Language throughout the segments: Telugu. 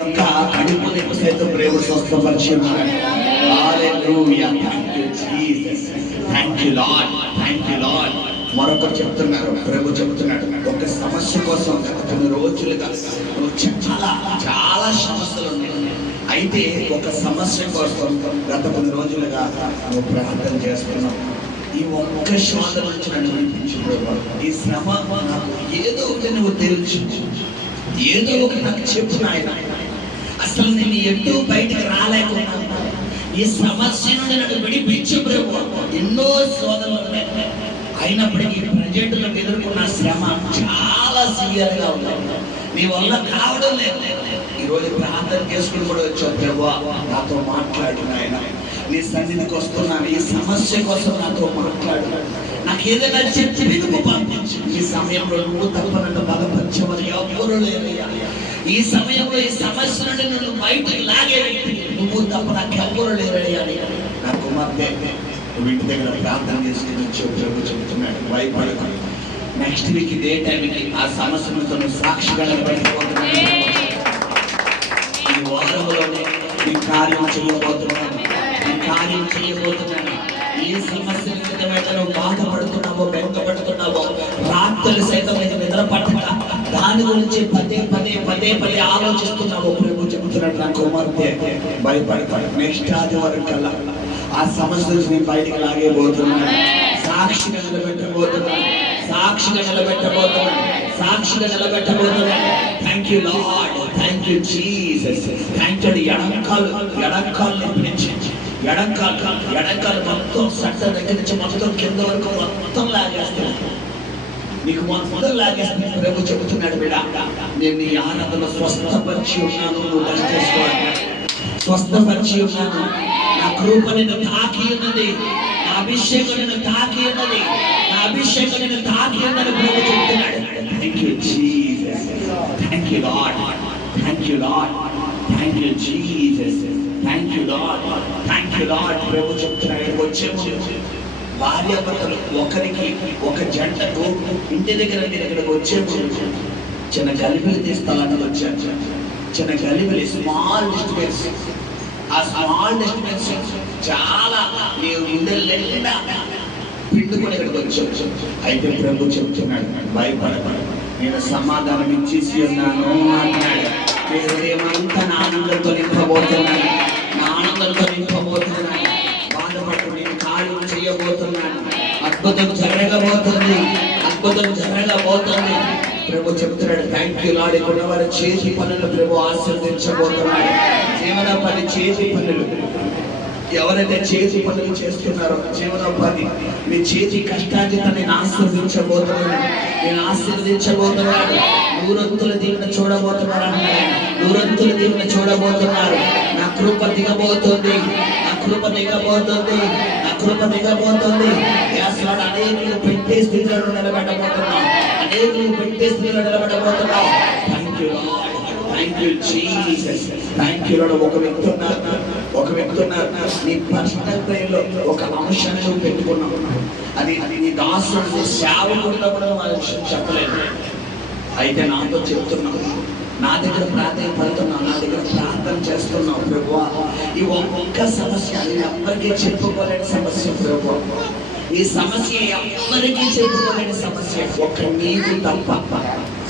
కడుపుని సైతం ప్రేమ స్వస్థపరిచి ఉన్నాడు. Hallelujah, thank you Jesus, thank you Lord, thank you Lord. మరొకరు చెప్తున్నారు, ప్రభు చెప్తున్నాడు, ఒక సమస్య కోసం గత కొన్ని రోజులుగా చాలా చాలా సమస్యలు ఉన్నాయి. అయితే ఒక సమస్య కోసం గత కొన్ని రోజులుగా నువ్వు ప్రార్థన చేస్తున్నావు. ఈ ఒక్క శోధన నుంచి నన్ను వినిపించింది. ఈ శ్రమ నాకు ఏదో ఒకటి నువ్వు తెలుసు, ఏదో ఒకటి నాకు చెప్పు నాయన. అసలు నేను ఎటు బయటకు రాలేకున్నాను. ఈ సమస్య నుండి నన్ను విడిపించు ప్రభు. ఎన్నో శోధనలు ఉన్నాయి, అయినప్పటికీ ప్రజెంట్ ఎదుర్కొన్న శ్రమ చాలా సివియర్ గా ఉంది. నీ వల్ల కావడం లేదు. ఈరోజు ప్రార్థన చేసుకుని కూడా వచ్చావు. ప్రభు నాతో మాట్లాడిన ఆయన, నీ సన్నిధికి వస్తున్నాను. ఈ సమస్య కోసం నాతో మాట్లాడు. నాకు ఏదైనా చెప్పి నువ్వు పంపించు. ఈ సమయంలో నువ్వు తప్ప నన్ను బలపరిచేవారు ఎవరు లేరయ్యా. ఈ సమయంలో ఈ సమస్య నుండి నన్ను బయటకు లాగే నువ్వు తప్ప నాకు ఎవరు లేరయ్యా. నా కుమార్తె ఇంటి దగ్గర ప్రార్థన చేసుకుని వచ్చి ప్రభు చెబుతున్నాడు, భయపడకు. నెక్స్ట్ వీక్ ఇదే టైంకి ఆ సమస్యలతో సాక్షిగా నిలబడిపోతున్నాను. ఈ వారంలోనే ఈ కార్యం చేయబోతున్నాను, ఈ కార్యం చేయబోతున్నాను. ఏ సమస్య నిమిత్తమైతే నువ్వు బాధపడుతున్నావో, వెంటబడుతున్నావో, రాత్రులు సైతం నీకు నిద్ర పట్టక దాని గురించి పదే పదే పదే పదే ఆలోచిస్తున్నావో, ప్రభు చెబుతున్నాడు, నా కుమార్తె భయపడతాడు. నెక్స్ట్ ఆదివారం కల్లా ఆ సమస్య నుంచి నేను బయటికి లాగేబోతున్నాను. సాక్షిగా నిలబెట్టబోతున్నాను, సాక్షిగా నిలబెట్టబోతున్నాను, సాక్షిగా నిలబెట్టబోతున్నాను. Thank you Lord, thank you Jesus, thank you. ఎడంకాలు నింపించి ఎడంకాలు మొత్తం సట్ట దగ్గర నుంచి మొత్తం కింద వరకు మొత్తం లాగేస్తున్నాను. నీకు మొత్తం లాగేస్తున్నాను. ప్రభు చెబుతున్నాడు, బిడ్డ నేను నీ ఆనందంలో స్వస్థపరిచి ఉన్నాను. నువ్వు దర్శ చేసుకోవాలి. స్వస్థపరిచి ఉన్నాను. నా కృప నిన్ను తాకి ఉన్నది, నా అభిషేకం నిన్ను తాకి ఉన్నది, నా అభిషేకం నిన్ను తాకి ఉన్నది. ప్రభు చెబుతున్నాడు. Thank you Jesus, thank you Lord, thank you Lord, thank you Jesus, thank you Lord, thank you Lord. ప్రభు చెప్తున్నాడు, వచ్చే భార్యాభర్తలు ఒకరికి ఒక జంటకు ఇంటి దగ్గర ఇక్కడికి వచ్చే చిన్న గలిబిలి తీస్తాలని వచ్చాను. చిన్న గలిబిలి, స్మాల్ డిస్టర్బెన్స్. ఆ స్మాల్ డిస్టర్బెన్స్ చాలా నేను ఉండలేకుండా పిండుకొని ఇక్కడికి వచ్చాను. అయితే ప్రభు చెప్తున్నాడు, భయపడపడు, నేను సమాధానం ఇచ్చేసి ఉన్నాను అన్నాడు. హృదయమంతా నా ఆనందంతో నింపబోతున్నాను, నా ఆనందంతో నింపబోతున్నాను. బాధపడు, నేను కార్యం చేయబోతున్నాను. అద్భుతం జరగబోతుంది, అద్భుతం జరగబోతుంది. ప్రభు చెప్తున్నాడు, థ్యాంక్ యూ లార్డ్. ఇక్కడ వారి చేతి పనులు ప్రభు ఆశీర్వదించబోతున్నాడు. జీవనోపాధి చేతి పనులు, ఎవరైతే చేతి పనులు చేస్తున్నారో జీవనోపాధి, మీ చేతి కష్టార్జిత నేను ఆశీర్వదించబోతున్నాను, నేను ఆశీర్వదించబోతున్నాను. నూరొంతుల దీవెన చూడబోతున్నారు అన్నాడు. నూరొంతుల దీవెన చూడబోతున్నారు. నా కృప దిగబోతుంది, నా కృప దిగబోతుంది, నా కృప దిగబోతుంది. అనేకులు పెట్టే స్థితిలో నిలబెట్టబోతున్నాం, అనేకులు పెట్టే స్థితిలో నిలబెట్టబోతున్నాం. Thank you Lord, thank you Jesus, thank you Lord. ఒక వ్యక్తి ఉన్నారు, నీ పర్సనల్ ప్రేయర్లో ఒక అంశాన్ని నువ్వు పెట్టుకున్నావు. అది నీ దాసుడు సేవకుడిలో కూడా ఆ విషయం చెప్పలేదు. అయితే నాతో చెప్తున్నావు, నా దగ్గర ప్రార్థన పడుతున్నావు, నా దగ్గర ప్రార్థన చేస్తున్నావు. ప్రభువా, ఈ ఒక్క సమస్య నేను ఎవ్వరికీ చెప్పుకోలేని సమస్య ప్రభు. ఈ సమస్య ఎవ్వరికీ చెప్పుకోలేని సమస్య, ఒక్క నీకు తప్ప.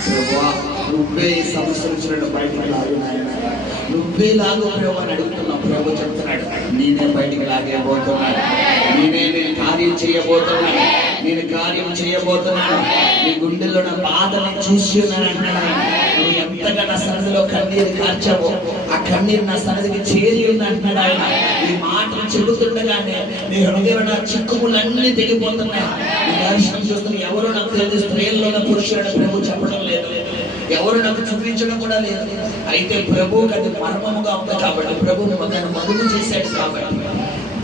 ప్రభువా, నువ్వే ఈ సమస్య నుంచి నన్ను బయటికి లాగు నాయన, నువ్వే లాగు ప్రభు అని అడుగుతున్నావు. ప్రభు చెప్తున్నాడు, నేనే బయటికి లాగేబోతున్నాను, నేను కార్యం చేయబోతున్నాను, నేను కార్యం చేయబోతున్నాను. నీ గుండెల్లో నా బాధని చూసి ఉన్నాను అంటున్నాడు. నువ్వు ఎంతగా నా సన్నిధిలో కన్నీరు కార్చావో, ఆ కన్నీరు నా సన్నిధికి చేరి ఉంది అంటున్నాడు ఆయన. ఈ మాటలు చెబుతుండగానే నీ హృదయంలో నా చిక్కుములన్నీ తెగిపోతున్నాయి. ఈ దర్శనం చూస్తున్న ఎవరో నాకు తెలియదు, స్త్రీల్లో పురుషులను ప్రభు చెప్పడం లేదు, ఎవరు నాకు చూపించడం కూడా లేదు. అయితే ప్రభువుకి అది మర్మముగా ఉంది కాబట్టి, ప్రభు దాన్ని మరుగు చేశాడు కాబట్టి,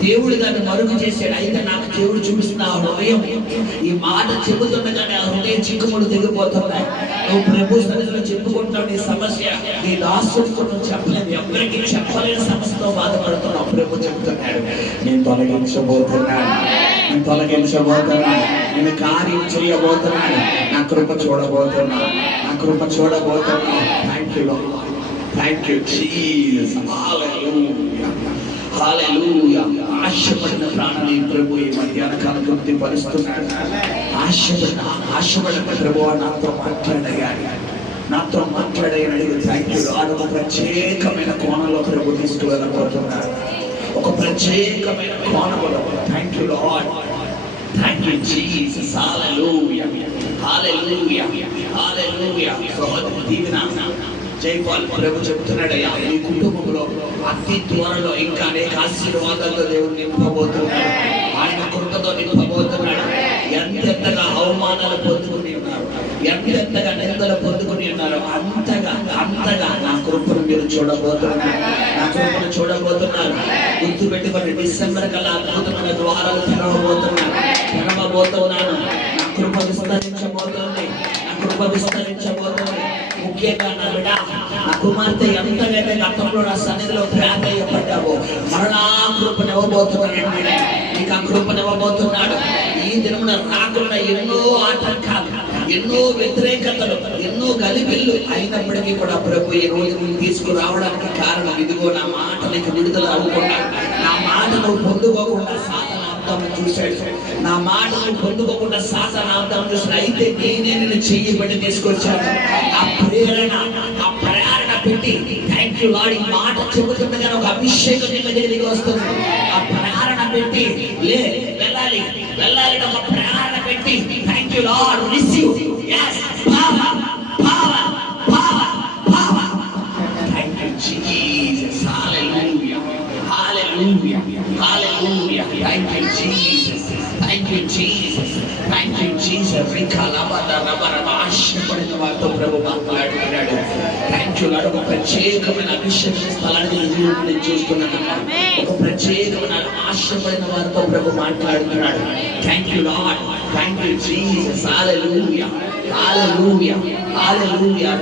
దేవుడు దాన్ని మరుగు చేశాడు. అయితే నాకు దేవుడు చూపిస్తున్న ఆ హృదయం, ఈ మాట చెబుతుండగానే ఆ హృదయం చిక్కుముడు తెగిపోతున్నాయి. నువ్వు ప్రభు సన్నిధిలో చెప్పుకుంటావు నీ సమస్య, నీ దాసుడితో నువ్వు చెప్పలేదు, ఎవరికి చెప్పలేని సమస్యతో బాధపడుతున్నావు. ప్రభు చెబుతున్నాడు, నేను తొలగించబోతున్నాను, నేను తొలగించబోతున్నాను, నేను కార్యం చేయబోతున్నాను, నా కృప చూడబోతున్నాను, నా కృప చూడబోతున్నాను. Thank you Lord, thank you Jesus. Hallelujah, hallelujah. ఆశపడిన ప్రాణాన్ని ప్రభు ఈ మధ్యాహ్న కాలం తృప్తి పరుస్తున్నాడు. ఆశపడిన ప్రభు నాతో మాట్లాడగాని థ్యాంక్ యూ లార్డ్. ఒక ప్రత్యేకమైన కోణంలో ప్రభు తీసుకువెళ్ళబోతున్నాడు. ఒక ప్రత్యేకమైన కోణంలో. Thank you Lord, thank you Jesus. Hallelujah, hallelujah, hallelujah. సహోదరి దీవెన జైపాల్ ప్రభు చెప్తున్నాడయ్యా, మీ కుటుంబంలో అతి త్వరలో ఇంకా అనేక ఆశీర్వాదాలతో దేవుడు నింపబోతున్నాడు. ఆయన కృపతో నింపబోతున్నాడు. ఎంతెంతగా అవమానాలు పొందుకుని ఉన్నారు, ఎంతెంతగా నిందలు పొందుకుని ఉన్నారు, అంతగా నా కృపను మీరు చూడబోతున్నారు. నా కృపను చూడబోతున్నారు. గుర్తు పెట్టుకొని డిసెంబర్ కల్లా అద్భుతమైన ద్వారాలు తెరవబోతున్నాను. నా కృప విస్తరించబోతుంది. నా కృప విస్తరించబోతుంది. ముఖ్యంగా నా బిడ్డ, నా కుమార్తె ఎంతగైతే గతంలో నా సన్నిధిలో ప్రాధాన్యపడ్డావో మరలా కృపను ఇవ్వబోతున్నాడు. నీకు ఆ కృపను ఇవ్వబోతున్నాడు. ఈ దినమున రాకుండా ఎన్నో ఆటంకాలు, ఎన్నో వ్యతిరేకతలు, ఎన్నో గలిబిళ్ళు అయినప్పటికీ కూడా ప్రభు ఈ రోజు నువ్వు తీసుకురావడానికి కారణం ఇదిగో, నా మాట నీకు విడుదల అవ్వకుండా, నా మాట నువ్వు పొందుకోకుండా సాధనార్థం చూశాడు. నా మాట నువ్వు పొందుకోకుండా సాధనార్థం చూశాడు. అయితే నేనే నిన్ను చెయ్యబడి తీసుకొచ్చాను. ఆ ప్రేరణ పెట్టి థ్యాంక్ యూ లార్డ్. ఈ మాట చెబుతుండగా ఒక అభిషేకం నీ దగ్గరికి వస్తుంది. ఆ ప్రేరణ పెట్టి వెళ్ళాలి ఒక ప్రేరణ పెట్టి thank you lord. Receive yes power. Thank you Jesus. Hallelujah, hallelujah, hallelujah. Thank you Jesus, thank you Jesus, thank you Jesus. ఆశపడిన వారితో ప్రభు మాట్లాడుతున్నాడు. Thank you Lord. ఒక ప్రత్యేకమైన అభిషేక స్థలాన్ని నేను చూస్తున్నాను. ఒక ప్రత్యేకమైన ఆశపడిన వారితో ప్రభు మాట్లాడుతున్నాడు. Thank you Lord, thank you Jesus. Hallelujah, hallelujah, hallelujah.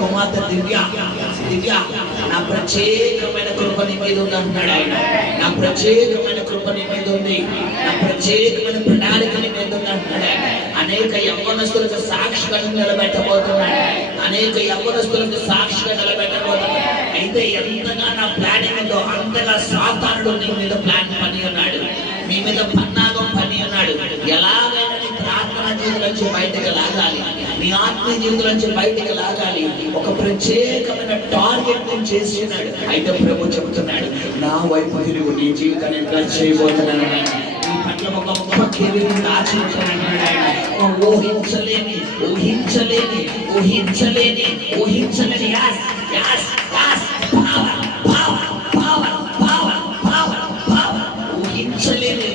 కుమార్తె దివ్య, నా ప్రత్యేకమైన కృప నీ మీద ఉంది అంటున్నాడు ఆయన. నా ప్రత్యేకమైన కృప నీ మీద ఉంది. నా ప్రత్యేకమైన ప్రణాళిక నీ మీద ఉంది అంటున్నాడు ఆయన. అనేక యవ్వనస్తులకు సాక్షిగా నిలబెట్టబోతున్నాడు. అనేక యవ్వనస్తులకు సాక్షిగా నిలబెట్టబోతున్నాడు. అయితే ఎంతగా నా ప్లానింగ్ ఉందో అంతగా సాతానుడు నీ మీద ప్లాన్ పని ఉన్నాడు. మీ మీద పన్నాగం పని ఉన్నాడు. ఎలాగైనా నీ ప్రార్థన జీవితం నుంచి బయటకు లాగాలి, నీ ఆత్మీయ జీవితం నుంచి బయటకు లాగాలి. ఒక ప్రత్యేకమైన టార్గెట్ నేను చేస్తున్నాడు. అయితే ప్రభు చెబుతున్నాడు, నా వైపు తిరుగు, నీ జీవితాన్ని ఎట్లా చేయబోతున్నాను, నీ పట్ల ఒక గొప్ప కెరీర్ ఆచరించాలన్నాడు ఆయన. ఊహించలేని ఊహించలేని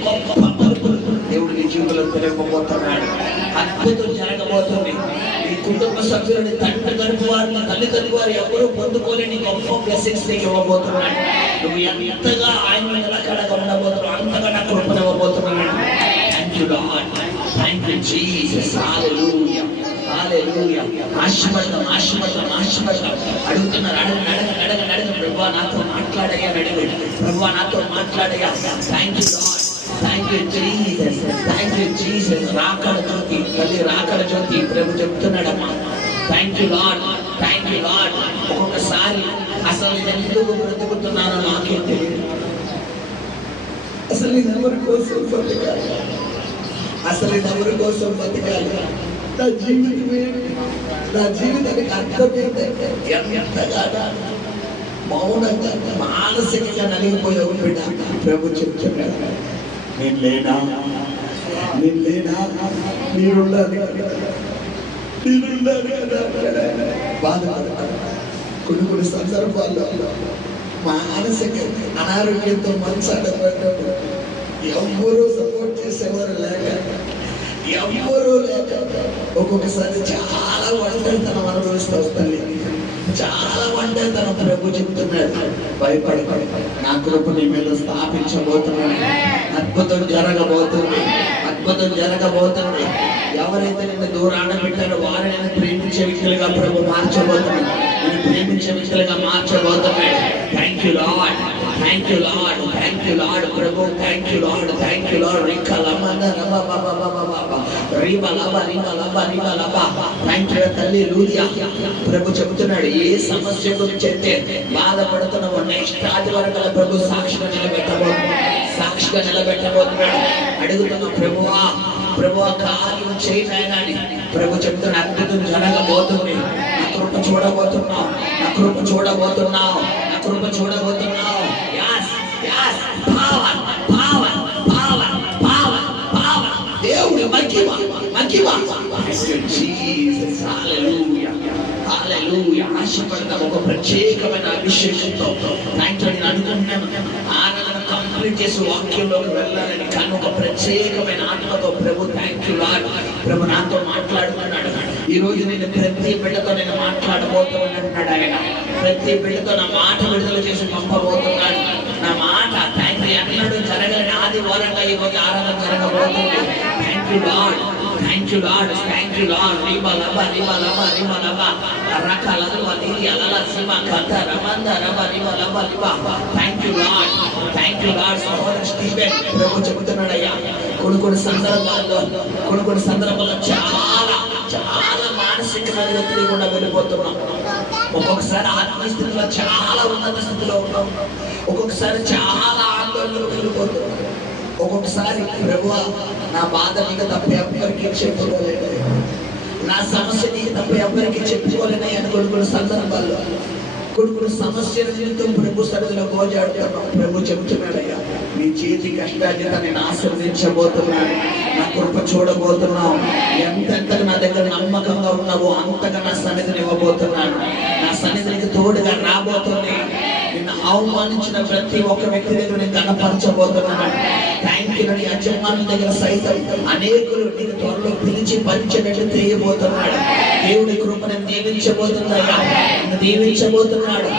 గొప్ప మలుపులు దేవుడు నీ జీవితంలో తెలియకపోతున్నాడు. అద్భుతం జరగబోతుంది. నీ కుటుంబ సభ్యులని, తండ్రి తరపు వారిని, తల్లి తరపు వారు ఎవరు పొందుకోలేని గొప్ప బ్లెస్సింగ్స్ నీకు ఇవ్వబోతున్నాడు. నువ్వు ఎంతగా ఆయన నిలకడగా ఉండబోతున్నావు అంతగా నా కృపను ఇవ్వబోతున్నాడు. Thank you Lord, thank you Jesus. Hallelujah, hallelujah. ఆశీర్వాదం అడుగుతున్నారు. అడగ ప్రభువా నాతో మాట్లాడయ్యా, ప్రభువా నాతో మాట్లాడయ్యా. Thank you Lord, thank you Jesus, thank you Jesus. Rakada Jyothi, తల్లి రాకడ జ్యోతి ప్రభు చెప్తున్నాడమ్మా. Thank you Lord, thank you Lord. ఒక్కొక్కసారి అసలు ఎందుకు బ్రతుకుతున్నానో నాకే తెలియదు. అసలు ఇది ఎవరి కోసం బతకాలి, అసలు ఇది ఎవరి కోసం బతకాలి, నా జీవితమే, నా జీవితానికి అర్థమైందంటే ఎంతగా మౌనంగా మానసికంగా నలిగిపోయే బిడ్డ ప్రభు చెప్తున్నాడు. నేను లేనా, మీరుండాలి కదా. బాధపడతాను. కొన్ని సందర్భాల్లో మానసిక అనారోగ్యంతో మనసాడబడ్డాడు. ఎవ్వరూ సపోర్ట్ చేసేవారు లేక, ఒక్కొక్కసారి చాలా ఒంటరితనం అనుభవిస్తూ వస్తుంది. చాలా ఒంటరితనం ప్రభు చెప్తున్నాడు. భయపడకూడదు, నా కృప నీ మీద స్థాపించబోతున్నాను. అద్భుతం జరగబోతుంది. అద్భుతం జరగబోతుంది. ఎవరైతే నిన్ను దూరాన పెట్టారో వారిని నేను ప్రేమించే వ్యక్తులుగా ప్రభు మార్చబోతున్నాడు. నేను ప్రేమించే వ్యక్తులుగా మార్చబోతున్నాడు. Thank you Lord, thank you Lord, thank you Lord ప్రభు, thank you Lord, thank you Lord. Thank you తల్లి లూదియా. ప్రభు చెబుతున్నాడు, ఏ సమస్య గురించి అయితే బాధపడుతున్నావో నెక్స్ట్ ఆదివారం ప్రభు సాక్షిగా నిలబెట్టబోతున్నాడు. అడుగుతున్నా ప్రభువా, ప్రభువా కార్యం చేయనాయని ప్రభు చెప్తున్న అద్భుతం జరగబోతుంది. నా కృప చూడబోతున్నావు, నా కృప చూడబోతున్నావు, నా కృప చూడబోతున్నావు. దేవుడి మహిమ మహిమ. జీసస్ హల్లెలూయా హల్లెలూయా. ఆశపడతాం ఒక ప్రత్యేకమైన అభిషేకంతో. నేను అనుకుంటున్నాను ఆరాధన కంప్లీట్ చేసి వాక్యంలోకి వెళ్ళాలని, కానీ ఒక ప్రత్యేకమైన ఆత్మతో ప్రభు థ్యాంక్ యూ లార్డ్. ప్రభు నాతో మాట్లాడుతున్నాడు. ఈ రోజు నేను ప్రతి బిడ్డతో నేను మాట్లాడబోతున్నాడు ఆయన. ప్రతి బిడ్డతో నా మాట విడుదల చేసి పంపబోతున్నాడు. నా మాట థ్యాంక్ యూ ఎన్నడూ జరగని ఆదివారంగా ఈ రోజు ఆరాధన జరగబోతుంది. Thank you Lord, thank you Lord, thank you Lord. రిబలబ రిబలబ రిబలబ రకలల దిలి అలల సిమ కత రమంద రబ రిబలబ రిబ. Thank you Lord, thank you Lord. సోదర స్టీవెన్ ప్రభు చెబుతున్నాడయ్యా, కొన్ని సందర్భాల్లో చాలా మానసిక ఒత్తిడి కూడా వెళ్ళిపోతున్నాం. ఒక్కొక్కసారి ఆత్మీయ స్థితిలో చాలా ఉన్నత స్థితిలో ఉన్నాం. ఒక్కొక్కసారి చాలా ఆందోళనలు వెళ్ళిపోతున్నాం. ఒక్కొక్కసారి ప్రభువా నా బాధ నీకు తప్ప ఎవరికి చెప్పుకోలేదు, నా సమస్య నీకు తప్ప ఎవరికి చెప్పుకోలేని అని కొన్ని సందర్భాల్లో కొన్ని సమస్యల నిమిత్తం ప్రభు సన్నిధిలో గోజాడుతున్నాం. ప్రభు చెబుతున్నాడయ్యా, నీ చేతి కష్టాన్ని నేను ఆశీర్వదించబోతున్నాను, నా కృప చూడబోతున్నావు. ఎంతగా నా దగ్గర నమ్మకంగా ఉన్నావో అంతగా నా సన్నిధిని ఇవ్వబోతున్నాను. నా సన్నిధికి తోడుగా రాబోతుంది. నిన్ను అవమానించిన ప్రతి ఒక్క వ్యక్తి దగ్గర నేను కనపరచబోతున్నాను. Thank you. నీ యజమానుల దగ్గర సైతం అనేకులు నీకు త్వరలో పిలిచి పరిచయం చేయబోతున్నాడు. దేవుడి కృపను దీవించబోతున్నాడు, దీవించబోతున్నాడు.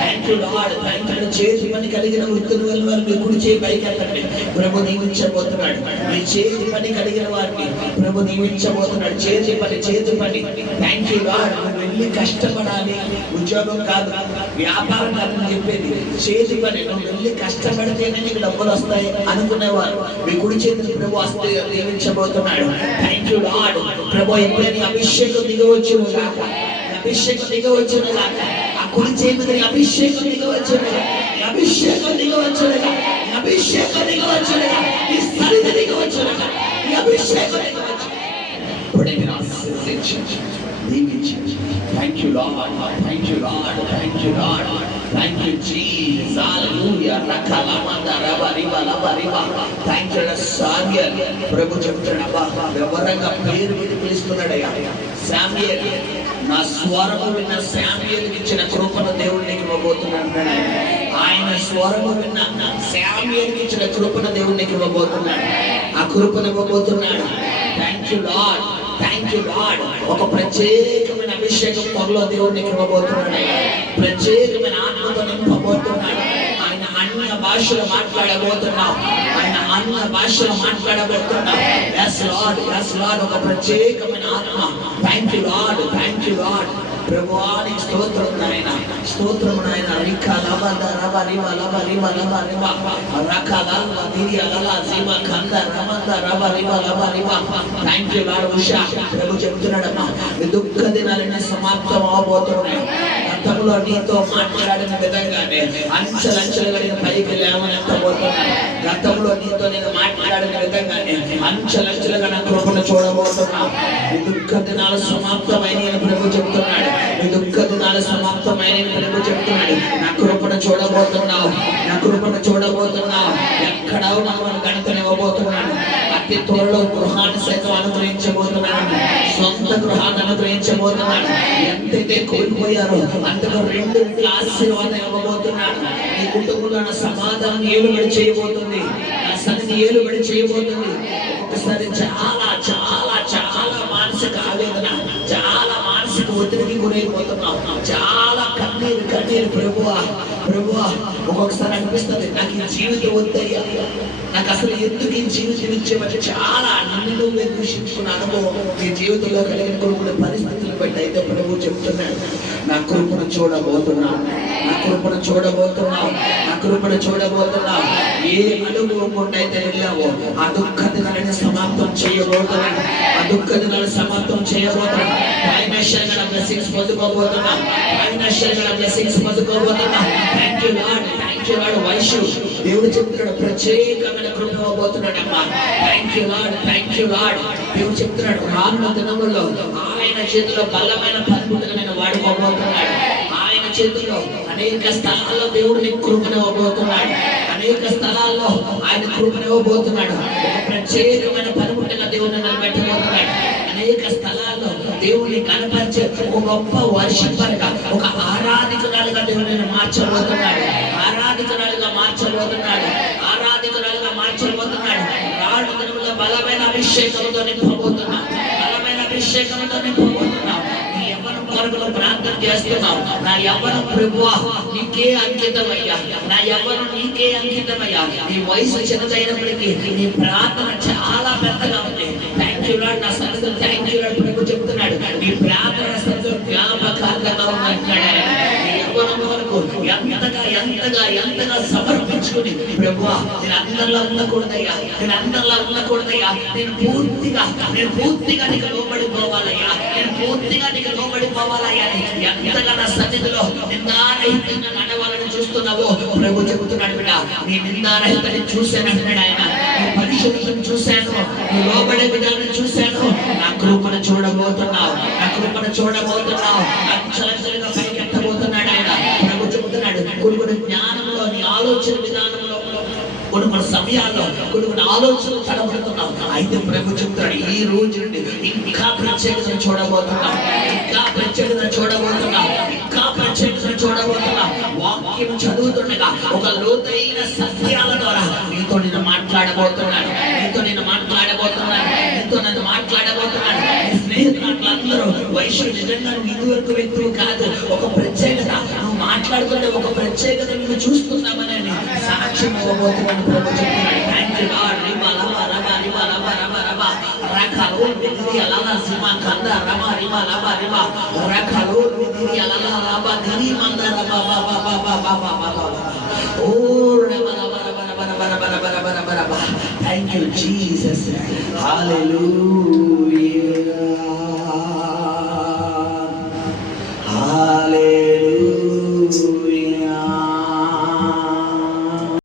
Thank you Lord, thank you. చేతి పని కలిగిన వృత్తుల వారిని కుడి చేయి పైకెత్తండి, ప్రభు దీవించబోతున్నాడు. మీ చేతి పని కలిగిన వారిని ప్రభు దీవించబోతున్నాడు. చేతి పని థ్యాంక్ యూ లార్డ్. నువ్వు వెళ్ళి కష్టపడాలి, ఉద్యోగం కాదు, వ్యాపారం కాదని చెప్పేది, చేతి పని. నువ్వు వెళ్ళి కష్టపడితేనే నీకు డబ్బులు వస్తాయి అనుకునేవారు మీ కుడి చేతిని ప్రభు వస్తే దీవించబోతున్నాడు. Thank you Lord. ప్రభు ఎప్పుడైనా అభిషేకం దిగవచ్చును గాక, అభిషేకం దిగవచ్చును గాక. ఆ కుడి చేతిని అభిషేకం దిగవచ్చునుగా, అభిషేకం దిగవచ్చునుగా, అభిషేకం దిగవచ్చునుగా, ఈ సన్నిధి దిగవచ్చునుగా, ఈ అభిషేకం దిగవచ్చు. ఇప్పుడే మీరు ఆశీర్వదించండి, దీవించండి. Thank you Lord, thank you Lord, thank you Lord, thank you Jesus. Hallelujah. రకలమంద రబ రిబ లబ రిబ. Thank you Samuel. ప్రభు చెప్తున్నాడు, అబ్బా వివరంగా పేరు మీద పిలుస్తున్నాడయ్యా. సామ్యూయల్, నా స్వరము విన్న శామ్యూయల్కి ఇచ్చిన కృపను దేవుడు నీకు ఇవ్వబోతున్నాడు. ఆయన స్వరము విన్న శామ్యూయల్కి ఇచ్చిన కృపను దేవుడు నీకు ఇవ్వబోతున్నాడు. ఆ కృపను ఇవ్వబోతున్నాడు. Thank you Lord, thank you Lord. ఒక ప్రత్యేకమైన అభిషేకం త్వరలో దేవుడు నీకు ఇవ్వబోతున్నాడు. ప్రత్యేకమైన ఆత్మతో నింపబోతున్నాడు. ఆయన అన్య భాషలు మాట్లాడబోతున్నావు, ఆయన అన్య భాషలు మాట్లాడబోతున్నావు. yes lord, yes lord. ఒక ప్రత్యేకమైన ఆత్మ. Thank you Lord, thank you Lord. ప్రభువానికి స్తోత్రం నాయన, స్తోత్రం నాయన. రికా లబ రబ రిమ లబ రిమ లబ రిమ రకా లబ దిరి అలల జిమ కంద రమంద రబ రిమ లబ రిమ. Thank you Lord. ఉషా ప్రభు చెప్తున్నాడమ్మా, మీ దుఃఖ దినాలన్నీ సమాప్తం అవబోతున్నాయి. గతంలో నీతో మాట్లాడిన విధంగానే అంచెలంచెలుగా నేను పైకి లేవనెత్తబోతున్నాను. గతంలో నీతో నేను మాట్లాడిన విధంగానే అంచెలంచెలుగా నా కృపను చూడబోతున్నాను. ఈ దుఃఖ దినాలు సమాప్తమైన ప్రభు చెప్తున్నాడు, ఈ దుఃఖ దినాలు సమాప్తమైన ప్రభు చెప్తున్నాడు. నా కృపను చూడబోతున్నావు, నా కృపను చూడబోతున్నావు. ఎక్కడ ఉన్నావు గణితను ఇవ్వబోతున్నాను. అతి త్వరలో గృహాన్ని సైతం అనుగ్రహించబోతున్నాను, సొంత గృహాన్ని అనుగ్రహించబోతున్నాను. ఎంతైతే కోల్పోయారో అంతకు 2 రెట్ల ఆశీర్వాదం ఇవ్వబోతున్నాడు. నీ కుటుంబంలో నా సమాధానం ఏలుబడి చేయబోతుంది, నా సన్నిధి ఏలుబడి చేయబోతుంది. ఒక్కొక్కసారి చాలా చాలా చాలా మానసిక ఆవేదన, చాలా మానసిక ఒత్తిడికి గురైపోతున్నాం, చాలా కన్నీరు కన్నీరు. ప్రభువా ప్రభువా, ఒక్కొక్కసారి అనిపిస్తుంది నాకు ఈ జీవితం వద్దయ్యా, నాకు అసలు ఎందుకు ఈ జీవితం ఇచ్చేవాళ్ళు. చాలా నిన్ను దూషించుకున్న అనుభవం ఈ జీవితంలో కలిగిన కొన్ని పరిస్థితులు బట్టి అయితే ప్రభు చెప్తున్నాడు, నా కృపను చూడబోతున్నావు, నా కృపను చూడబోతున్నావు, నా కృపను చూడబోతున్నావు. ఏ అడుగు కొండైతే వెళ్ళావో ఆ దుఃఖ దినాలను సమాప్తం చేయబోతున్నాడు, ఆ దుఃఖ దినాలను సమాప్తం చేయబోతున్నాడు. ఫైనాన్షియల్ బ్లెస్సింగ్స్ పొందుకోబోతున్నాం, ఫైనాన్షియల్ బ్లెస్సింగ్స్ పొందుకోబోతున్నాం. Thank you Lord, thank you Lord. వైశ్యు దేవుడు చెప్తున్నాడు, ప్రత్యేకమైన కృప ఇవ్వబోతున్నాడు అమ్మా. Thank you Lord, thank you Lord. దేవుడు చెప్తున్నాడు, రానున్న దినముల్లో ఆయన చేతిలో బలమైన పనిముట్టుగా నేను వాడుకోబోతున్నాడు. ఆయన చేతుల్లో అనేక స్థలాల్లో దేవుడు నీకు కృపనివ్వబోతున్నాడు, అనేక స్థలాల్లో ఆయన కృపనివ్వబోతున్నాడు. ఒక ప్రత్యేకమైన పనిముట్టుగా దేవుడు నిలబెట్టబోతున్నాడు. అనేక స్థలాల్లో దేవుడిని కనపరిచే ఒక గొప్ప వర్షిపర్గా, ఒక ఆరాధికురాలుగా దేవుడిని మార్చబోతున్నాడు, ఆరాధికురాలుగా మార్చబోతున్నాడు, ఆరాధికురాలుగా మార్చబోతున్నాడు. రాను దినములో బలమైన అభిషేకంతో నింపబోతున్నాం, బలమైన అభిషేకంతో నింపబోతున్నాం. నీ యవ్వనం కొరకు ప్రార్థన చేస్తున్నావు. నా యవ్వనం ప్రభువా నీకే అంకితమయ్యా, నా యవ్వనం నీకే అంకితమయ్యా. నీ వయసు చిన్నదైనప్పటికీ నీ ప్రార్థన చాలా పెద్దగా ఉంది. Thank you lord. నా సన్నిధిలో థ్యాంక్ యూ లార్డ్. ప్రభు చెప్తున్నాడు, నీ ప్రార్థన సన్నిధిలో జ్ఞాపకార్థంగా ఉందంటాడు. నీ యవ్వనం వరకు ఎంతగా ఎంతగా ఎంతగా సమర్పించుకుని, ప్రభువా నేను అందరిలో ఉండకూడదయ్యా, నేను అందరిలో ఉండకూడదయ్యా, నేను పూర్తిగా నీకు లోబడిపోవాలయ్యా, నేను పూర్తిగా నీకు లోబడిపోవాలయ్యా. ఎంతగా నా సన్నిధిలో నిందారహితంగా నడవాలని చూస్తున్నావో ప్రభు చెబుతున్నాడు, బిడ్డ నీ నిందారహితని చూశానంటున్నాడు ఆయన. నీ పరిశుద్ధతను చూశాను, నీ లోబడే విధానం చూశాను. నా కృపను చూడబోతున్నావు, నా కృపను చూడబోతున్నావు. అంచెలంచెలుగా పైకెత్తబోతున్నాడు ఆయన. ప్రభు చెబుతున్నాడు, కొన్ని జ్ఞానంలో నీ ఆలోచన విధానంలో కొన్ని సమయాల్లో కొన్ని ఆలోచనలు తడబడుతున్నావు. అయితే ప్రభు చెప్తాడు, ఈ రోజు నుండి ఇంకా ప్రత్యేకతను చూడబోతున్నాం, ఇంకా ప్రత్యేకతను చూడబోతున్నాం, ఇంకా ప్రత్యేకతను చూడబోతున్నాం. వాక్యం చదువుతుండగా ఒక లోతైన సత్యాల ద్వారా నీతో నేను మాట్లాడబోతున్నాను, నీతో నేను మాట్లాడబోతున్నాను, నీతో నన్ను మాట్లాడబోతున్నాను. నీ స్నేహితులు అందరూ వైశ్యుడు నిజంగా నువ్వు ఇదివరకు వ్యక్తులు కాదు, ఒక ప్రత్యేకత నువ్వు మాట్లాడుతుంటే ఒక ప్రత్యేకత నువ్వు చూస్తున్నామని సాక్ష్యం ఇవ్వబోతున్నాను. ప్రభు చెప్తున్నాడు, థ్యాంక్ యూ లార్డ్. రిబా లబా రబా రిబా లబా రబా రబా రకలో విదిరి అలలా సిమా కంద రబా రిబా లబా రిబా రకలో విదిరి అలలా రబా దిరి మంద రబా బా బా బా బా బా బా బా ఓ రబా రబా రబా రబా రబా రబా రబా రబా రబా. Thank you Jesus. హల్లెలూయా.